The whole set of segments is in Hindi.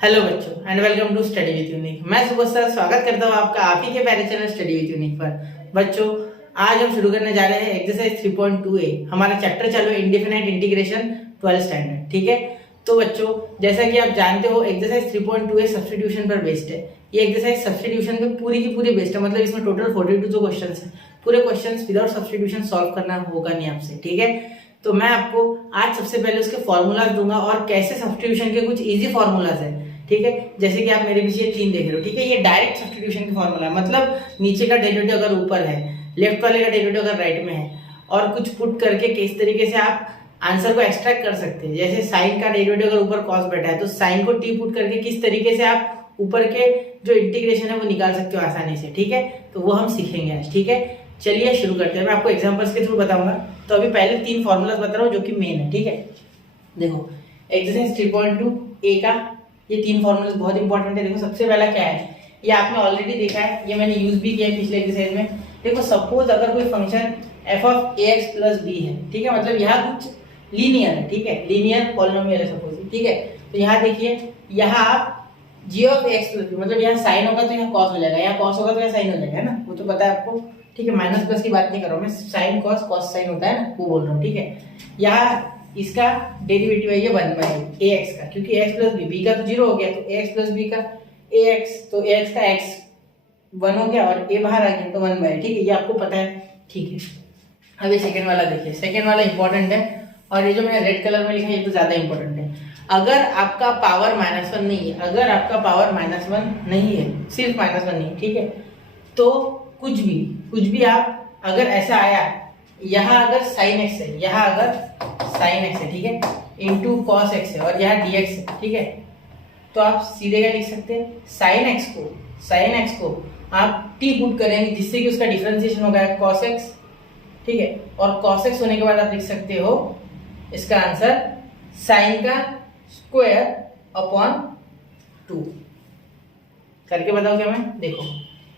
हेलो बच्चों and welcome to study with unique. मैं सुबह सर स्वागत करता हूँ आपका आप ही के प्यारे चैनल स्टडी विद यूनिक पर। बच्चों आज हम शुरू करने जा रहे हैं एक्सरसाइज 3.2a। हमारा चैप्टर चालू है इंडेफिनाइट इंटीग्रेशन 12th स्टैंडर्ड। ठीक है, तो बच्चों जैसा कि आप जानते हो एक्सरसाइज 3.2a सब्स्टिट्यूशन पर बेस्ड है। ये एक्सरसाइज सब्स्टिट्यूशन पे पूरी की पूरी बेस्ड है, मतलब इसमें टोटल 42 जो क्वेश्चन है, पूरे क्वेश्चन विदाउट सब्स्टिट्यूशन सॉल्व करना होगा नहीं आपसे। ठीक है, तो मैं आपको आज सबसे पहले उसके फॉर्मूलाज दूंगा और कैसे सब्स्टिट्यूशन के कुछ इजी फॉर्मूलाज है। ठीक है, जैसे कि आप मेरे पीछे ये 3 देख रहे हो। ठीक है, ये डायरेक्ट सब्स्टिट्यूशन की फॉर्मूला है, मतलब नीचे का डेरिवेटिव अगर ऊपर है, लेफ्ट वाले का डेरिवेटिव अगर राइट में है, और कुछ पुट करके किस तरीके से आप आंसर को एक्सट्रैक्ट कर सकते हैं। जैसे साइन का डेरिवेटिव अगर ऊपर कॉस बैठा है तो साइन को टी पुट करके किस तरीके से आप ऊपर के जो इंटीग्रेशन है वो निकाल सकते हो आसानी से। ठीक है, तो वो हम सीखेंगे आज। ठीक है, चलिए शुरू करते हैं। मैं आपको एग्जांपल्स के थ्रू बताऊंगा। तो अभी पहले 3 फॉर्मूलाज बता रहा हूँ जो कि मेन है। ठीक है, देखो एक्सरसाइज 3.2a का ये 3 फॉर्मूलाज बहुत इंपॉर्टेंट है। देखो सबसे पहला क्या है, ये आपने ऑलरेडी देखा है, ये मैंने यूज भी किया है पिछले एक्सरसाइज में। देखो सपोज अगर कोई function f of ax plus b है, ठीक है, मतलब यहाँ कुछ लीनियर है। ठीक है, लीनियर पॉलिनोमियल है सपोज। ठीक है, तो यहाँ देखिए, यहाँ आप g of x plus b, मतलब यहाँ साइन होगा तो यहाँ कॉस हो जाएगा, यहाँ कॉस होगा तो यहाँ साइन हो जाएगा, है ना, वो तो पता है आपको। ठीक है, माइनस प्लस की बात नहीं कर रहा हूँ मैं, साइन कॉस कॉस साइन होता है ना, वो बोल रहा हूँ। ठीक है, यहाँ इसका डेरिवेटिव है ये 1/ax का, क्योंकि x प्लस b का तो 0 हो गया, तो ax प्लस b का ax, तो ax का x 1 हो गया और a बाहर आ गया तो 1/। ठीक है, ये आपको पता है। ठीक है, अब ये सेकंड वाला देखिए, सेकंड वाला इंपॉर्टेंट है, और ये जो मैंने रेड कलर में लिखा है ये तो ज्यादा इंपॉर्टेंट है। अगर आपका पावर -1 नहीं है, अगर आपका पावर -1 नहीं है, सिर्फ -1 नहीं है, ठीक है, तो कुछ भी आप अगर ऐसा आया, यहाँ अगर sin x है, यहाँ अगर sin x है, ठीक है, इंटू cos x है और यहाँ dx है, ठीक है, तो आप सीधे क्या लिख सकते हैं, sin x को आप t पुट करेंगे जिससे कि उसका डिफरेंशिएशन होगा cos x। ठीक है, और cos x होने के बाद आप लिख सकते हो इसका आंसर sin का स्क्वायर अपॉन 2 करके बताओ क्या मैं। देखो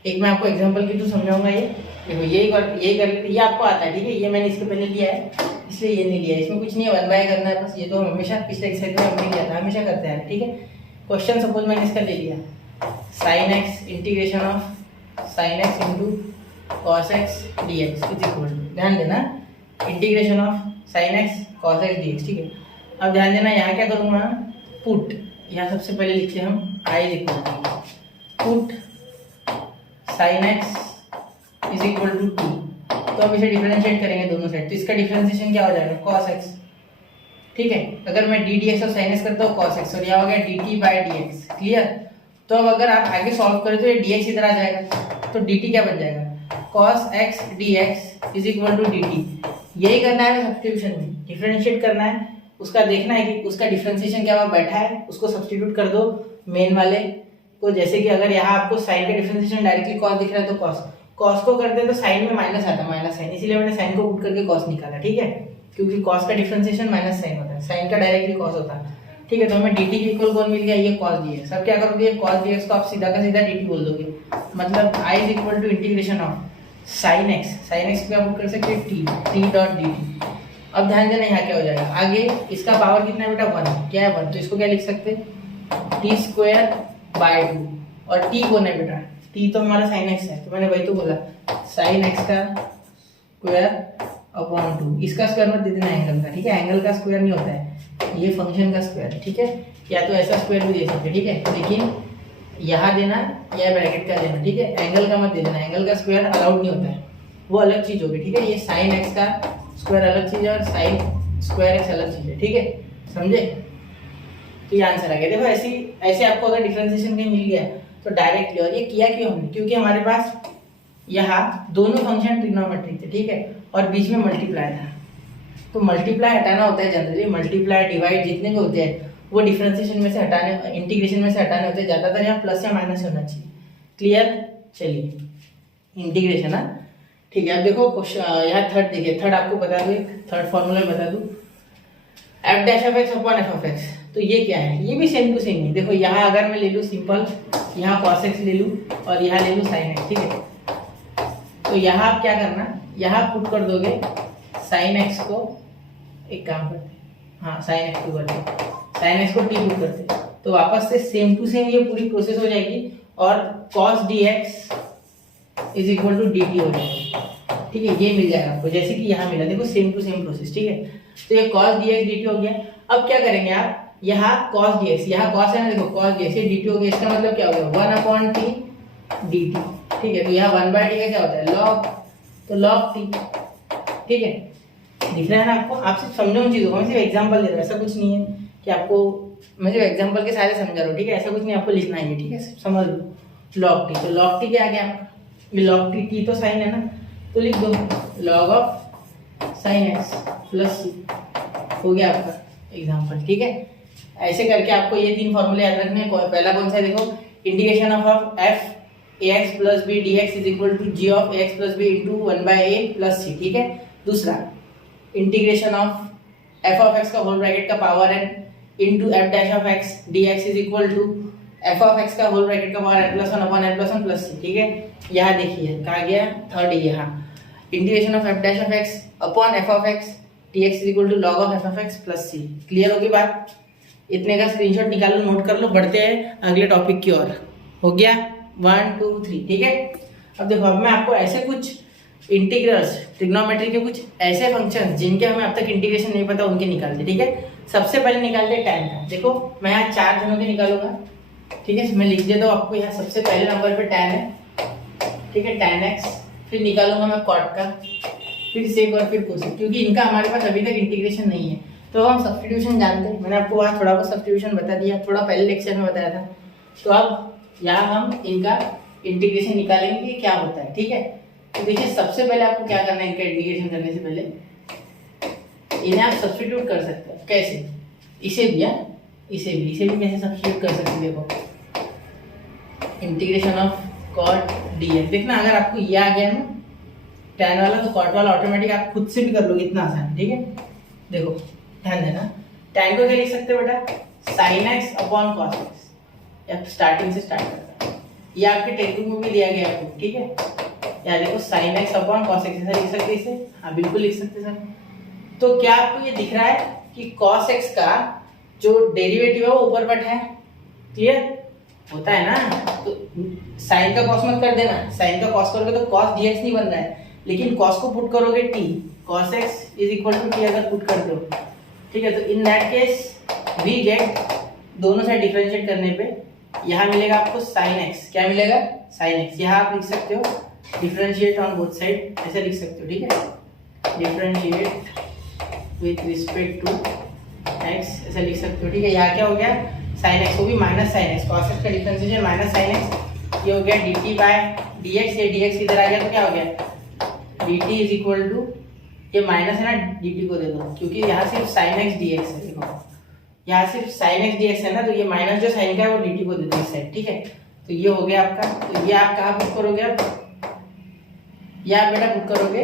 एक मैं आपको एग्जांपल की तो समझाऊंगा। ये देखो ये कर लेते, ये आपको आता है। ठीक है, ये मैंने इसके पहले लिया है इसलिए ये नहीं लिया, इसमें कुछ नहीं है, 1/, करना है बस। ये तो हम हमेशा पिछले एक्सरसाइज में हमने किया था, हमेशा करते हैं। ठीक है, क्वेश्चन सपोज मैंने इसका ले लिया, sin x integration of sin x into cos x dx is equal to, ध्यान देना, integration of sin x cos x dx। ठीक है, अब ध्यान देना यहाँ क्या करूँगा, पुट, यहाँ सबसे पहले लिखते हैं हम i is equal to put sin x is equal to 2। तो अब इसे डिफरेंशिएट करेंगे दोनों साइड, तो इसका डिफरेंशिएशन क्या हो जाएगा, cos x। ठीक है, अगर मैं d dx और sin x करता हूँ cos x, और यहाँ हो गया dt बाय dx। क्लियर, तो अब अगर आप आगे सॉल्व करें तो ये dx इधर आ जाएगा, तो dt क्या बन जाएगा, cos x dx is equal to dt। यही करना है सब्स्टिट्यूशन में, डिफरेंशिएट करना है, उसका देखना है कि उसका डिफरेंशिएशन क्या वहाँ बैठा है, उसको सब्स्टिट्यूट कर दो मेन वाले को। जैसे कि अगर यहाँ आपको साइन का डिफरेंशिएशन डायरेक्टली cos दिख रहा है तो cos को करते हैं तो साइन में माइनस आता है, माइनस साइन, इसीलिए मैंने साइन को पुट करके cos निकाला। ठीक है, क्योंकि cos का डिफरेंशिएशन माइनस साइन होता है, साइन का डायरेक्टली cos होता है। ठीक है, तो हमें dt के इक्वल कौन मिल गया, ये cos dx। सब क्या करोगे, cos dx को आप सीधा का सीधा dt बोल दोगे, मतलब i is equal to integration of sin x को क्या पुट कर सकते हैं, t डॉट dt। अब ध्यान देना यहाँ क्या हो जाएगा, आगे इसका पावर कितना है बेटा, 1, क्या है 1, तो इसको क्या लिख सकते हैं, t स्क्वायर बाय 2, और t कौन है बेटा, t तो हमारा sin x है, तो मैंने वही तो बोला sin x का स्क्वायर अपॉन 2। इसका स्क्वायर मत दे देना एंगल का, ठीक है, एंगल का स्क्वायर नहीं होता है, ये फंक्शन का स्क्वायर है। ठीक है, या तो ऐसा स्क्वायर भी दे सकते हैं, ठीक है, लेकिन यहाँ देना या ब्रैकेट का देना। ठीक है, एंगल का मत दे देना, एंगल का स्क्वायर अलाउड नहीं होता है, वो अलग चीज होगी। ठीक है, ये sin x का स्क्वायर अलग चीज है और sin स्क्वायर x अलग चीज है। ठीक है, समझे, तो ये आंसर आ गया। देखो ऐसे आपको अगर डिफरेंशिएशन कहीं मिल गया तो डायरेक्टली, और ये किया क्यों हमने, क्योंकि हमारे पास यहाँ दोनों फंक्शन ट्रिग्नोमेट्रिक थे। ठीक है, और बीच में मल्टीप्लाई था, तो मल्टीप्लाई हटाना होता है जनरली, मल्टीप्लाई डिवाइड जितने भी होते हैं वो डिफरेंशिएशन में से हटाने, इंटीग्रेशन में से हटाने होते हैं, ज्यादातर यहाँ प्लस या माइनस होना चाहिए। क्लियर, चलिए इंटीग्रेशन है। ठीक है, अब देखो यहाँ थर्ड देखिए, थर्ड आपको बता दूँ, थर्ड फॉर्मूला बता दूँ, F dash of x upon F of x. तो ये क्या है, ये भी सेम टू सेम है। देखो यहाँ अगर मैं ले लूँ सिंपल, यहाँ cos x ले लूँ और यहाँ ले लूँ sin x। ठीक है, तो यहाँ आप क्या करना, यहाँ पुट कर दोगे sin x को, एक काम करते हैं, हाँ sin x को करते, sin x को t पुट करते, तो वापस से सेम टू सेम ये पूरी प्रोसेस हो जाएगी और cos dx is equal to dt हो जाएगा। ठीक है, ये मिल जाएगा आपको जैसे कि यहाँ मिला, देखो सेम टू सेम प्रोसेस। ठीक है, तो ये cos dx dt हो गया। अब क्या करेंगे आप, यहाँ cos dx, यहाँ cos है ना, देखो cos dx ये dt हो गया, इसका मतलब क्या हो गया 1/t dt। ठीक है, तो यहाँ 1/t का क्या होता है log, तो log t। ठीक है, दिख रहा है ना आपको, आप सिर्फ समझो उन चीजों को, मैं सिर्फ एग्जांपल दे रहा हूँ, ऐसा कुछ नहीं है कि आपको, मैं सिर्फ एग्जांपल के सारे समझा रहा हूँ। ठीक है, ऐसा कुछ नहीं आपको लिखना है। ठीक है, समझ लो log t, तो log t क्या आ गया, ये log t तो साइन है ना, तो लिख दो log of sin x plus c, हो गया आपका एग्जांपल। ठीक है, ऐसे करके आपको ये तीन फॉर्मूले याद रखने हैं। पहला कौन सा है, देखो integration of f ax plus b dx is equal to g of ax plus b into 1/a plus c। ठीक है, दूसरा integration of f of x का होल ब्रैकेट का power n into f dash of x dx is equal to f of x का होल ब्रैकेट का power n plus 1 upon n plus 1 plus c। ठीक है, यहाँ देखिए कहा गया थर्ड, यहाँ integration of f dash of x upon f of x dx is equal to log of f of x plus c। Clear होगी बात, इतने का स्क्रीनशॉट निकालो, नोट कर लो, बढ़ते हैं अगले टॉपिक की ओर। हो गया 1 2 3। ठीक है, अब देखो, अब मैं आपको ऐसे कुछ इंटीग्रल्स, ट्रिग्नोमेट्री के कुछ ऐसे फंक्शंस जिनके हमें अब तक इंटीग्रेशन नहीं पता उनके निकालते। ठीक है, सबसे पहले निकालते हैं tan का। देखो मैं यहाँ 4 जनों के निकालूंगा। ठीक है, मैं लिख देता हूँ आपको, यहाँ सबसे पहले नंबर पे tan है। ठीक है, tan x, फिर निकालूंगा मैं cot का, फिर sec और फिर cosec, क्योंकि इनका हमारे पास अभी तक इंटीग्रेशन नहीं है। तो हम सब्स्टिट्यूशन जानते हैं, मैंने आपको वहाँ थोड़ा बहुत सब्स्टिट्यूशन बता दिया, थोड़ा पहले लेक्चर में बताया था। तो अब यहाँ हम इनका इंटीग्रेशन निकालेंगे कि क्या होता है। ठीक है, तो देखिए सबसे पहले आपको क्या करना है, इनका इंटीग्रेशन करने से पहले इन्हें आप सब्स्टिट्यूट कर सकते हो। कैसे, इसे भी है, इसे भी कैसे सब्स्टिट्यूट कर सकते हैं। देखो इंटीग्रेशन ऑफ cot dx, देखना अगर आपको ये आ गया ना tan वाला, तो cot वाला ऑटोमेटिक आप खुद से भी कर लोगे, इतना आसान है। ठीक है, देखो ध्यान देना, tan को क्या लिख सकते हो बेटा, sin x upon cos x, या स्टार्टिंग से स्टार्ट करता है, ये आपके टेक्स्ट बुक में भी दिया गया है आपको। ठीक है, या देखो sin x upon cos x, ऐसा लिख सकते इसे, हाँ बिल्कुल लिख सकते सर। तो क्या आपको ये दिख रहा है कि cos x का जो डेरिवेटिव है वो ऊपर बट है, क्लियर होता है ना। तो साइन का cos मत कर देना, साइन का cos करोगे तो cos dx नहीं बन रहा है, लेकिन cos को पुट करोगे t, cos x is equal to t अगर पुट करते हो। ठीक है, तो in that case we get, दोनों साइड डिफरेंशिएट करने पे यहाँ मिलेगा आपको sin x, क्या मिलेगा sin x, यहाँ आप लिख सकते हो डिफरेंशिएट ऑन बोथ साइड, ऐसे लिख सकते हो। ठीक है, differentiate with respect to x, ऐसा लिख सकते हो। ठीक है, यहाँ क्या हो गया sin x, वो भी minus sin x, cos x का डिफरेंशिएशन माइनस sin x, ये हो गया dt बाय dx, ये dx इधर आ गया तो क्या हो गया dt इज इक्वल टू, ये माइनस है ना, dt को दे दो, क्योंकि यहाँ सिर्फ sin x dx है। देखो यहाँ सिर्फ sin x dx है ना, तो ये माइनस जो साइन का है वो dt को दे दो इस साइड। ठीक है, तो ये हो गया आपका, तो ये आप कहाँ पुट करोगे, आप ये आप बेटा पुट करोगे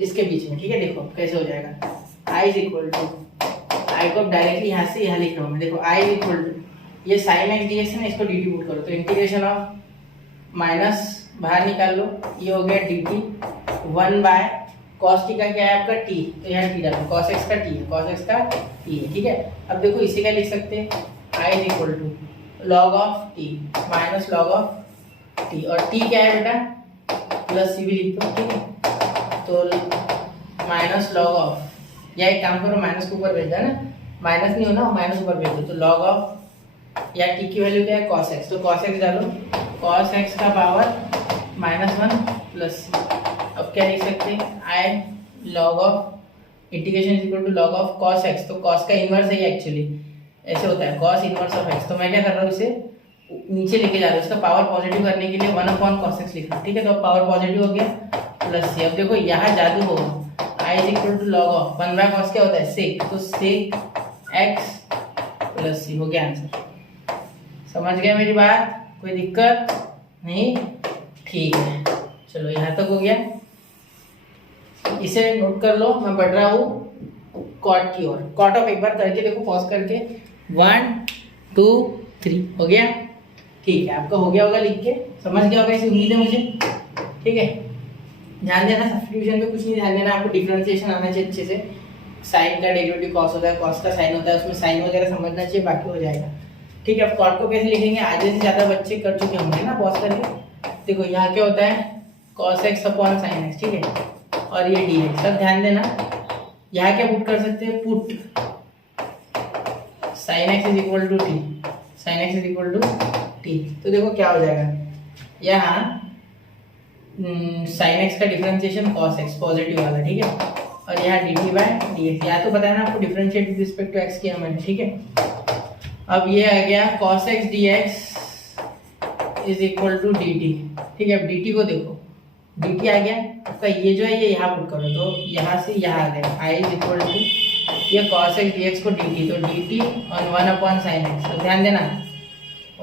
इसके बीच में। ठीक है, देखो कैसे हो जाएगा, i इज इक्वल टू, आई को डायरेक्टली यहाँ से यहाँ लिख रहा हूँ मैं, देखो i इज इक्वल टू, ये sin x dx है ना, इसको dt पुट करो, तो इंटीग्रेशन ऑफ माइनस बाहर निकाल लो, ये हो गया dt 1 बाय cos t का क्या है आपका t, तो यहाँ t डालो, cos x का t है, cos x का t है। ठीक है, अब देखो इसे क्या लिख सकते हैं, i is equal to log of t minus log of t, और t क्या है बेटा प्लस c भी लिख दो। ठीक है, तो माइनस log ऑफ, या एक काम करो माइनस को ऊपर भेज दो ना, माइनस नहीं होना, माइनस ऊपर भेज दो, तो log ऑफ, या t की वैल्यू क्या है cos x, तो cos x डालो, cos x का पावर -1 प्लस c। अब क्या लिख सकते हैं, i log of integration is equal to log of cos x, तो cos का इनवर्स है एक्चुअली, ऐसे होता है cos इनवर्स ऑफ x, तो मैं क्या कर रहा हूँ इसे नीचे लेके जा रहा हूँ, इसका पावर पॉजिटिव करने के लिए 1 अपॉन cos x लिख रहा हूँ। ठीक है, तो पावर पॉजिटिव हो गया प्लस c। अब देखो यहाँ जादू होगा, i is equal to log of 1 by cos क्या होता है sec, तो sec x प्लस c, हो गया आंसर। समझ गया मेरी बात, कोई दिक्कत नहीं, ठीक है, चलो यहाँ तक हो गया, इसे नोट कर लो, मैं बढ़ रहा हूँ कॉट की ओर। कॉट ऑफ एक बार करके देखो, पॉज करके, 1 2 3 हो गया। ठीक है, आपका हो गया होगा लिख के, समझ गया होगा, इसे उम्मीद है मुझे। ठीक है, ध्यान देना सब्स्टिट्यूशन पे कुछ नहीं ध्यान देना, आपको डिफरेंशिएशन आना चाहिए अच्छे से। साइन का डेरिवेटिव कॉस होता है, कॉस का साइन होता है, उसमें साइन वगैरह समझना चाहिए, बाकी हो जाएगा। ठीक है। अब कॉट को कैसे लिखेंगे, आधे से ज्यादा बच्चे कर चुके होंगे ना पॉज करके। देखो यहाँ क्या होता है, cos x upon sin x, ठीक है, और ये dx। सब ध्यान देना, यहाँ क्या पुट कर सकते हैं, put sin x is equal to T, sin x is equal to T. तो देखो क्या हो जाएगा, यहाँ sin x का डिफरेंशिएशन cos x पॉजिटिव वाला, ठीक है, और यहाँ dt बाय dx। यहाँ तो पता है ना आपको, differentiate with respect to x किया मैंने, ठीक है। अब ये आ गया cos x dx is equal to dt, ठीक है। अब dt को देखो, dt आ गया आपका, ये जो है ये यहाँ पुट करो तो यहाँ से यहाँ आ गया i इज इक्वल टू ये cos x dx को dt, तो dt on 1 upon sin x। तो ध्यान देना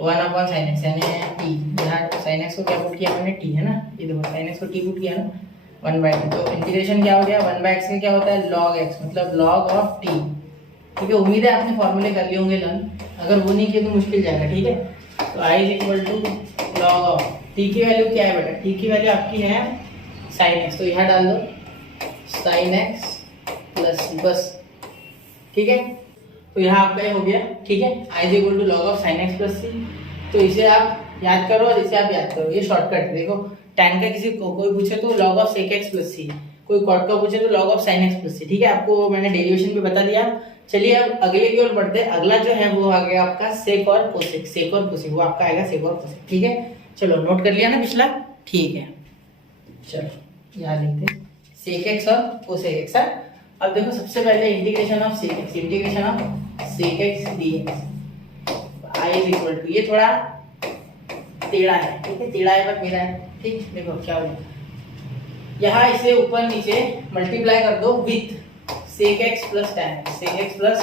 1 अपॉन sin x यानी t, यहाँ sin x को क्या पुट किया मैंने, t है ना, ये देखो sin x को t पुट किया ना 1/2। तो इंटीग्रेशन क्या हो गया, 1/x का क्या होता है log x, मतलब log ऑफ t, ठीक है। उम्मीद है आपने फॉर्मूले कर लिए होंगे लर्न, अगर वो नहीं किए तो मुश्किल जाएगा, ठीक है। तो i is equal to log of t की वैल्यू क्या है बेटा, t की वैल्यू आपकी है sin x, तो यहाँ डाल दो sin x प्लस c, बस, ठीक है। तो यहाँ आपका ये हो गया, ठीक है, i is equal to log of sin x plus c। तो इसे आप याद करो और इसे आप याद करो, ये शॉर्टकट। देखो tan का किसी को कोई पूछे तो log of sec x plus c, कोई cot का पूछे तो log of sin x plus c, ठीक है। आपको मैंने डेरिवेशन भी बता दिया। चलिए अब अगले की ओर बढ़ते हैं। अगला जो है वो आ गया आपका सेक और कोसेक, सेक और कोसेक, वो आपका आएगा सेक और कोसेक, ठीक है। चलो नोट कर लिया ना पिछला, ठीक है। चलो यहाँ लिखते हैं सेक एक्स और कोसेक एक्स। अब देखो सबसे पहले integration of sec x, integration of sec x dx I is equal to, ये थोड़ा टेढ़ा है, ठीक है, टेढ़ा है पर मेरा है, ठीक। देखो क्या हो जाएगा, यहाँ इसे ऊपर नीचे मल्टीप्लाई कर दो with sec x plus tan x, sec x plus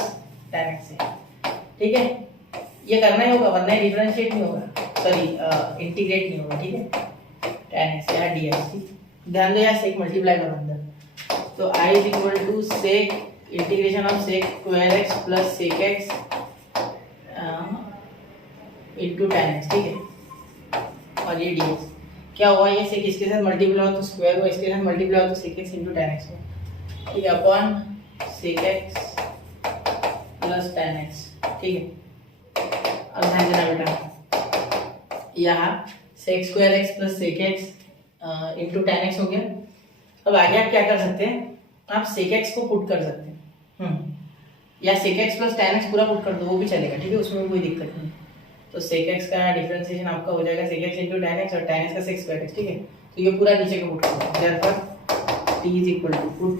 tan x है, ठीक है। ये करना ही होगा वरना डिफरेंशिएट नहीं होगा, सॉरी इंटीग्रेट नहीं होगा, ठीक है। tan x यहाँ dx, ठीक, ध्यान दो यहाँ sec मल्टीप्लाई करो अंदर, तो i is equal to sec integration of sec square x plus sec x into tan x, ठीक है, और ये dx क्या हुआ, ये sec इसके साथ मल्टीप्लाई हो तो स्क्वायर हुआ, इसके साथ मल्टीप्लाई हो तो sec x into tan x हुआ, ठीक है, upon sec x plus tan x, ठीक है। अब ध्यान देना बेटा, यहाँ sec square x plus sec x into tan x हो गया। अब आगे आप क्या कर सकते हैं, आप sec x को पुट कर सकते हैं, या sec x plus tan x पूरा पुट कर दो, वो भी चलेगा, ठीक है, उसमें कोई दिक्कत नहीं। तो sec x का डिफरेंशिएशन आपका हो जाएगा sec x into tan x और tan x का sec स्क्वायर x, ठीक है। तो ये पूरा नीचे का पुट करो, therefore t is equal to put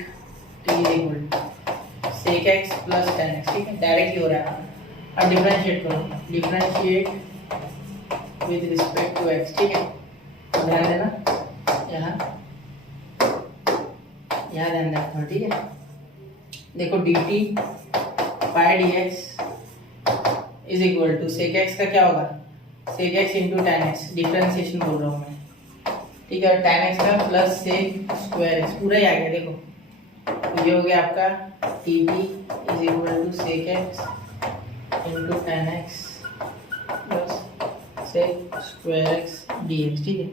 t is equal to sec x plus tan x, ठीक है, डायरेक्टली हो रहा है। अब डिफरेंशिएट करो, differentiate with respect to x, ठीक है। तो ध्यान देना यहाँ ध्यान रखना, ठीक है। देखो dt by dx is equal to sec x का क्या होगा, sec x into tan x, differentiation बोल रहा हूँ मैं, ठीक है, और tan x का प्लस sec स्क्वायर x, पूरा ही आ गया। देखो ये हो गया आपका dt is equal to sec x into tan x plus sec square x dx, ठीक है।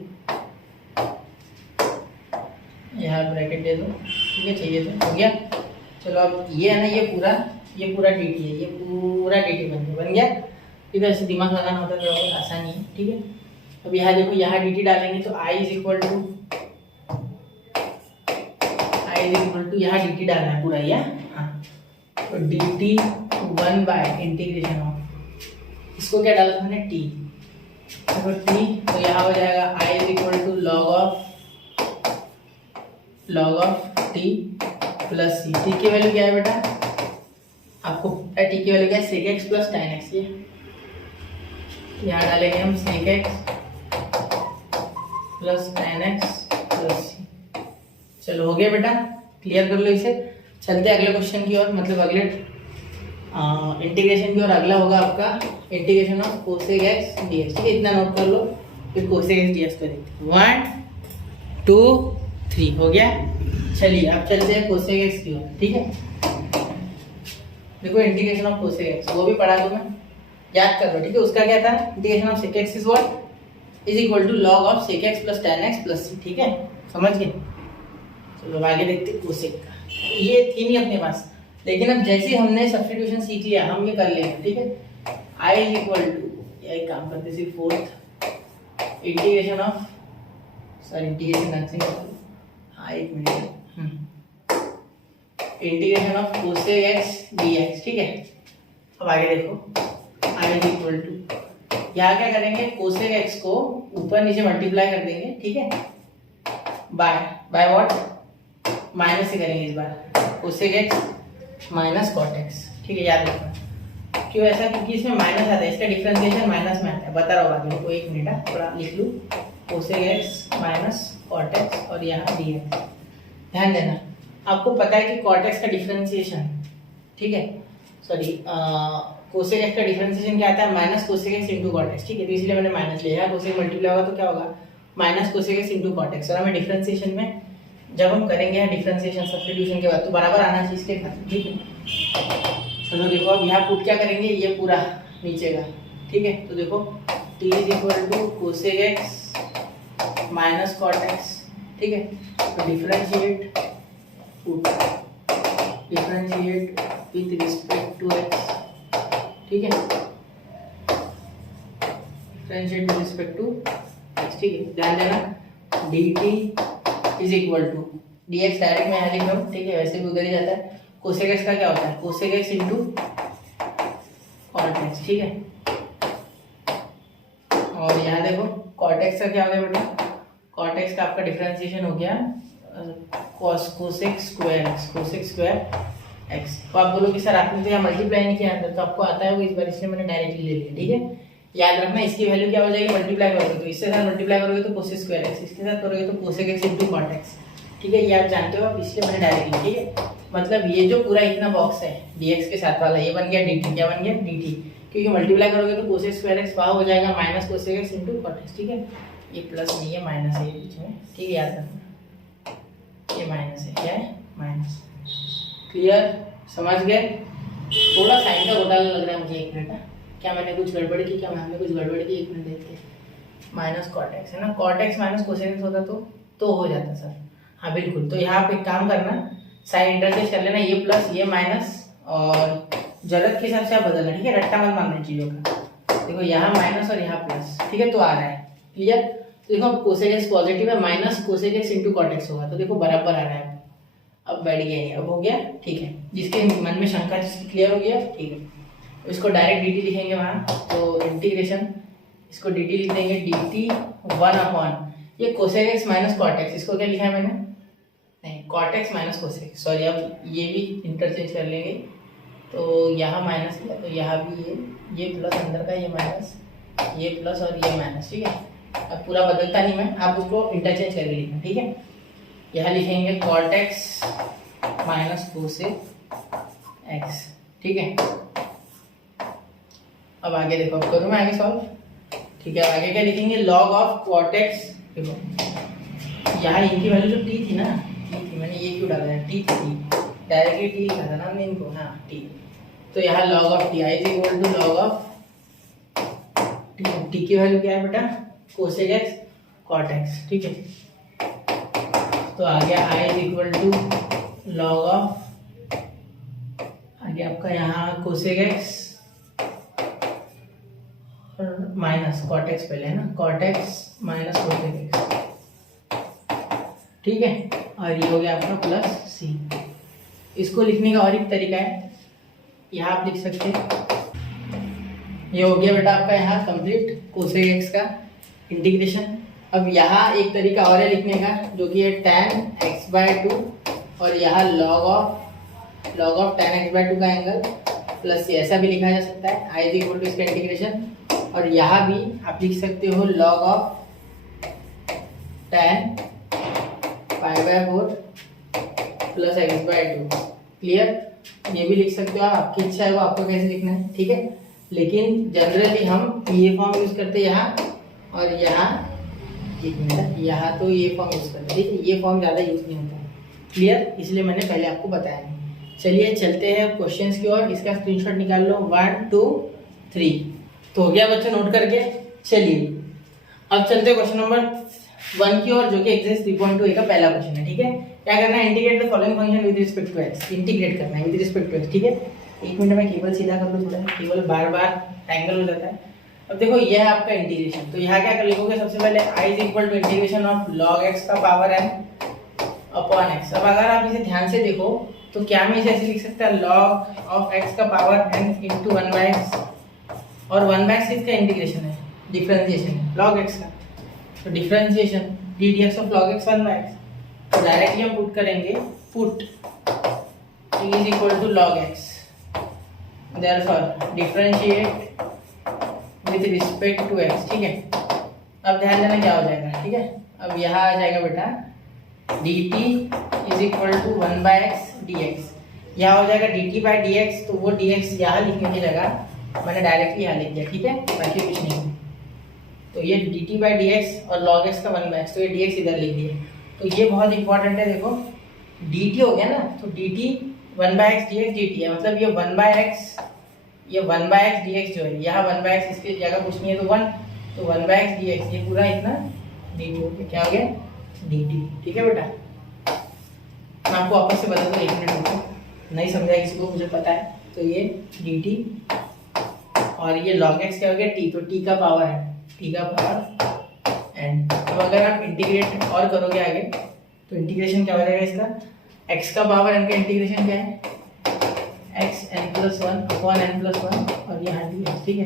यहाँ ब्रैकेट दे दो, ठीक है, चाहिए तो हो गया। चलो अब ये है ना, ये पूरा dt है, ये पूरा dt बन गया, ठीक है। ऐसे दिमाग लगाना होता है तो आसानी है, ठीक है। अब यहाँ देखो, यहाँ dt डालेंगे तो i इज इक्वल टू यहाँ dt डालना है पूरा, या हाँ, तो dt 1 बाय इंटीग्रेशन ऑफ, इसको क्या डाला हमने t, तो t, तो यहाँ हो जाएगा i is equal to log of t plus c। t की वैल्यू क्या है बेटा, आपको t की वैल्यू क्या है, sec x plus tan x, ये यहाँ डालेंगे हम sec x plus tan x plus c। चलो हो गया बेटा, क्लियर कर लो इसे। चलते अगले क्वेश्चन की ओर, मतलब अगले इंटीग्रेशन की ओर। अगला होगा आपका integration of cosec x dx, ठीक है, इतना नोट कर लो, फिर कोसेक एक्स डीएक्स को देखते हैं। 1 2 3 हो गया। चलिए अब चलते हैं कोसेक एक्स की ओर, ठीक है। देखो इंटीग्रेशन ऑफ कोसेक एक्स वो भी पढ़ा दो, मैं याद कर लो, ठीक है। उसका क्या था, integration of sec x is what is equal to log of sec x plus tan x plus c, ठीक है, समझ गए। चलो आगे देखते हैं कोसेक का, ये थी नहीं अपने पास, लेकिन अब जैसे हमने सब्स्टिट्यूशन सीख लिया हम ये कर लेंगे, ठीक है। आई इज इक्वल टू, एक काम करते सिर्फ fourth integration of, sorry integration nothing, हाँ एक minute, integration of cosec x D x, ठीक है। अब आगे देखो आई इज इक्वल टू, यहाँ क्या करेंगे, कोसेक एक्स को ऊपर नीचे मल्टीप्लाई कर देंगे, ठीक है, बाय व्हाट, माइनस से करेंगे इस बार, cosec x minus cot x, ठीक है, याद रखना। क्यों ऐसा, क्योंकि इसमें माइनस आता है, इसका डिफरेंशिएशन माइनस में आता है, बता रहा हूँ बाकी को, एक मिनट है, थोड़ा लिख लूँ, cosec x minus cot x और यहाँ डी एक्स। ध्यान देना, आपको पता है कि कॉट एक्स का डिफरेंशिएशन, ठीक है, सॉरी कोसेक एक्स का डिफरेंशिएशन क्या आता है, minus cosec x into cot x, ठीक है, तो इसलिए मैंने माइनस लिया है, कोसेक मल्टीप्लाई होगा तो क्या होगा, minus cosec x into cot x. और हमें डिफरेंशिएशन में जब हम करेंगे डिफरेंशिएशन सब्स्टिट्यूशन के बाद तो बराबर आना चाहिए इसके खातिर, ठीक है। चलो देखो अब यहाँ पुट क्या करेंगे, ये पूरा नीचे का, ठीक है, तो देखो t is equal to cosec x minus cot x, ठीक है, तो differentiate with respect to x, ठीक है, differentiate with respect to x, ठीक है। ध्यान देना dt is equal to dx direct मैं यहाँ लिख रहा हूँ, ठीक है, वैसे भी उधर ही जाता है। कोसेक एक्स का क्या होता है, cosec x into cot x, ठीक है, और यहाँ देखो कॉट एक्स का क्या हो गया बेटा, कॉट एक्स का आपका डिफरेंशिएशन हो गया कोसेक स्क्वायर एक्स। तो आप बोलो कि सर आपने तो यहाँ मल्टीप्लाई नहीं किया था, तो आपको आता है वो, इस बार इसलिए मैंने डायरेक्टली ले लिया, ठीक है। याद रखना इसकी वैल्यू क्या हो जाएगी, मल्टीप्लाई करोगे तो इससे साथ मल्टीप्लाई करोगे तो कोसेक स्क्वायर एक्स, इसके साथ करोगे तो cosec x into cot x, ठीक है, ये आप जानते हो, आप इसलिए मैंने डायरेक्टली, ठीक है। मतलब ये जो पूरा इतना बॉक्स है dx के साथ वाला, ये बन गया dt, क्या बन गया dt, क्योंकि मल्टीप्लाई करोगे तो कोसेक स्क्वायर एक्स वहाँ हो जाएगा minus cosec x into cot x, ठीक है, ये प्लस नहीं है माइनस है बीच में, ठीक है, याद रखना ये माइनस है, क्या है माइनस, क्लियर, समझ गए। थोड़ा साइन का घोटाला लग रहा है मुझे, एक मिनट, क्या मैंने कुछ गड़बड़ की, क्या मैंने कुछ गड़बड़ की, एक मिनट देखते हैं। माइनस कॉट एक्स है ना, cot x minus cosec x होता तो हो जाता सर, हाँ बिल्कुल। तो यहाँ पे एक काम करना, साइन इंटरचेंज कर लेना, ये प्लस ये माइनस, और जरूरत के हिसाब से आप बदलना, ठीक है, रट्टा मत मारना चीज़ों का। देखो यहाँ माइनस और यहाँ प्लस, ठीक है, तो आ रहा है, क्लियर। तो देखो कोसेक एक्स पॉजिटिव है, minus cosec x into cot x होगा, तो देखो बराबर आ रहा है, अब बैठ गया ये, अब हो गया, ठीक है। जिसके मन में शंका जिसकी क्लियर हो गया, ठीक है, इसको डायरेक्ट dt लिखेंगे वहाँ, तो इंटीग्रेशन इसको dt लिख देंगे, dt 1/, ये cosec x minus cot x, इसको क्या लिखा है मैंने, नहीं cot x minus cosec, sorry, अब ये भी इंटरचेंज कर लेंगे, तो यहाँ माइनस किया तो यहाँ भी ये प्लस अंदर का, ये माइनस, ये प्लस और ये माइनस, ठीक है। अब पूरा बदलता नहीं मैं, आप उसको इंटरचेंज करके लिखना, ठीक है। यहाँ लिखेंगे cot x minus cosec x, ठीक है। अब आगे देखो, अब करूँ मैं आगे सॉल्व, ठीक है। आगे क्या लिखेंगे, लॉग ऑफ कॉट एक्स, देखो यहाँ इनकी वैल्यू जो टी थी ना, टी थी, मैंने ये क्यों डाला है, टी थी, डायरेक्टली टी लिखा था ना हमने इनको, हाँ टी, तो यहाँ log of t I is equal to log of t की वैल्यू क्या है बेटा, कोसेक एक्स कॉट एक्स, ठीक है। तो आ गया I is equal to log of, आगे आपका यहाँ cosec x minus cot x पहले है ना, cot x minus cosec x, ठीक है, और ये हो गया आपका प्लस सी। इसको लिखने का और एक तरीका है, यहाँ आप लिख सकते हैं, ये हो गया बेटा आपका यहाँ कंप्लीट कोसेक एक्स का इंटीग्रेशन। अब यहाँ एक तरीका और है लिखने का, जो कि है tan x/2, और यहाँ log ऑफ tan x/2 का एंगल प्लस, ऐसा भी लिखा जा सकता है, आई इज इक्वल टू इसका इंटीग्रेशन। और यहाँ भी आप लिख सकते हो log of tan π/4 plus x/2, clear. ये भी लिख सकते हो आप, आपकी इच्छा है वो आपको कैसे लिखना है, ठीक है। लेकिन जनरली हम ये फॉर्म यूज करते हैं यहाँ, और यहाँ एक मिनट, यहाँ तो ये फॉर्म यूज करते हैं, ठीक है, ये फॉर्म ज़्यादा यूज नहीं होता है, क्लियर, इसलिए मैंने पहले आपको बताया नहीं। चलिए चलते हैं क्वेश्चंस की ओर, इसका स्क्रीनशॉट निकाल लो, 1 2 3, तो हो गया बच्चों नोट करके। चलिए अब चलते हैं क्वेश्चन नंबर 1 की ओर, जो कि एक्सरसाइज 3.2 का पहला क्वेश्चन है, ठीक है। क्या करना है, integrate the following function with respect to x, integrate करना है विद रिस्पेक्ट टू एक्स, ठीक है। 1 मिनट में केबल सीधा कर लो, थोड़ा केबल बार बार एंगल हो जाता है। अब देखो यह है आपका इंटीग्रेशन, तो यहाँ क्या कर लिखोगे सबसे पहले i is equal to integration of log x का पावर n अपॉन x। अब अगर आप इसे ध्यान से देखो तो क्या मैं इसे ऐसे लिख सकता है log ऑफ x का पावर n इंटू 1/x, और 1/x इसका इंटीग्रेशन है, डिफरेंशिएशन है log x का, तो differentiation d dx of log x 1/x। तो डायरेक्टली हम पुट करेंगे, put t is equal to log x, therefore differentiate with respect to x। ठीक है, अब ध्यान देना क्या हो जाएगा, ठीक है। अब यहाँ आ जाएगा बेटा dt is equal to 1/x dx, यहाँ हो जाएगा dt बाई dx, तो वो dx यहाँ लिखने की जगह मैंने डायरेक्टली यहाँ लिख दिया, ठीक है, बाकी कुछ नहीं। तो ये dt बाई dx और log x का 1/x, तो ये dx इधर लिख दिया। तो ये बहुत इंपॉर्टेंट है, देखो dt हो गया ना, तो dt 1/x dx dt है, मतलब ये 1/x, ये 1/x dx जो है, यहाँ 1/x इसकी जगह कुछ नहीं है तो 1, तो 1/x dx, ये पूरा इतना dt हो गया, क्या हो गया dt। ठीक है बेटा, मैं आपको वापस से बता दूँ, 1 मिनट रुको, नहीं समझा किसी को, मुझे पता है। तो ये dt और ये log x क्या हो गया t, तो t का पावर है, t का पावर n। अब अगर आप इंटीग्रेट और करोगे आगे तो इंटीग्रेशन क्या हो जाएगा इसका, x का पावर n का इंटीग्रेशन क्या है, x n plus 1 upon n plus 1, और यहाँ dx, ठीक है,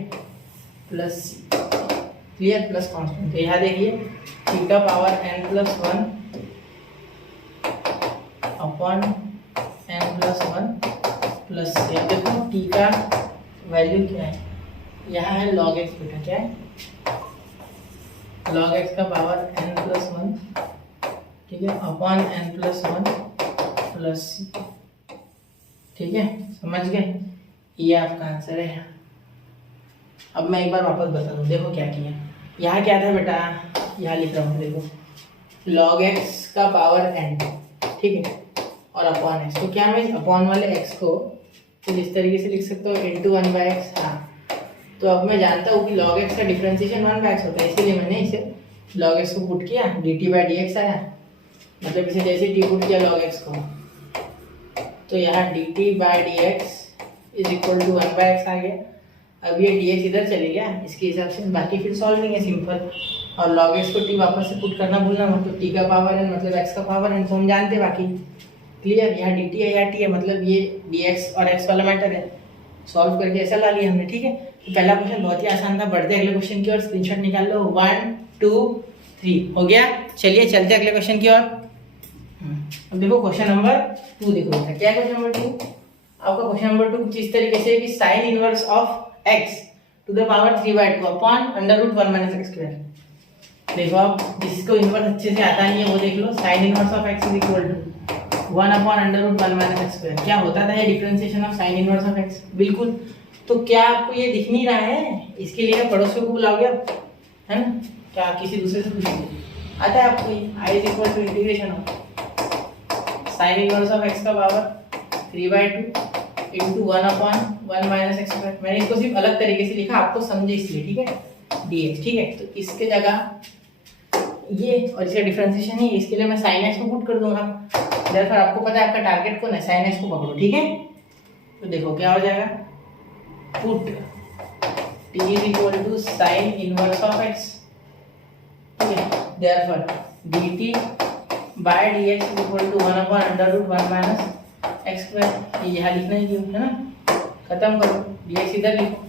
प्लस क्लियर, प्लस कांस्टेंट। तो यहाँ देखिए t का power n plus 1 upon n plus 1 plus, यहाँ देखो t का वैल्यू क्या है, यहाँ है log x बेटा, क्या है log x का पावर n प्लस 1, ठीक है, अपॉन n प्लस 1 प्लस, ठीक है, समझ गए, ये आपका आंसर है। अब मैं एक बार वापस बता दूँ, देखो क्या किया, यहाँ क्या था बेटा, यहाँ लिख रहा हूँ, देखो log x का पावर n, ठीक है, और अपॉन x, तो क्या मैं अपॉन वाले x को तो इस तरीके से लिख सकता हूँ इंटू 1/x। हाँ, तो अब मैं जानता हूँ कि log x का डिफरेंशिएशन 1/x होता है, इसीलिए मैंने इसे log x को पुट किया, dt बाई dx आया, मतलब इसे जैसे t पुट किया log x को, तो यहाँ dt by dx is equal to 1/x आ गया। अब ये dx इधर चले गया, इसके हिसाब से बाकी फिर सॉल्विंग है सिंपल, और log x को t वापस से पुट करना भूलना मत, तो t का पावर n मतलब x का पावर n, तो हम जानते हैं बाकी, क्लियर। यहाँ dt है, यहाँ t है, मतलब ये dx और x वाला मैटर है, सॉल्व करके ऐसा ला लिया हमने, ठीक है। तो पहला क्वेश्चन बहुत ही आसान था, बढ़ते अगले क्वेश्चन की ओर, स्क्रीनशॉट निकाल लो, 1 2 3 हो गया। चलिए चलते अगले क्वेश्चन की ओर। अब देखो क्वेश्चन नंबर 2, देखो बेटा क्या है क्वेश्चन नंबर 2, आपका क्वेश्चन नंबर 2 कुछ इस तरीके से कि sine inverse of x to the power 3/2 upon √1 - x²। देखो आप जिसको इनवर्स अच्छे से आता नहीं है वो देख लो, sine inverse of x is equal to 1 upon √1 - x²। क्या होता था ये differentiation of sine inverse of x, बिल्कुल। तो क्या आपको ये दिख नहीं रहा है, इसके लिए पड़ोसियों को बुलाओगे आप, है ना, क्या किसी दूसरे से पूछोगे, आता है आपको ये i is equal to integration of sine inverse of x का पावर 3/2 इंटू 1 अपॉन 1 - x²। मैंने इसको सिर्फ अलग तरीके से लिखा, आपको समझे इसलिए, ठीक है, dx, ठीक है। तो इसके जगह ये और इसका डिफरेंशिएशन है, इसके लिए मैं साइन x को पुट कर दूंगा, दरअसल आपको पता है आपका टारगेट कौन है, साइन x को पकड़ो, ठीक है। तो देखो क्या हो जाएगा, put t is equal to sine inverse of x, ठीक है, therefore dt by dx is equal to 1 upon √1 - x²। ये यहाँ लिखना ही क्यों है ना, खत्म करो, dx इधर लिखो,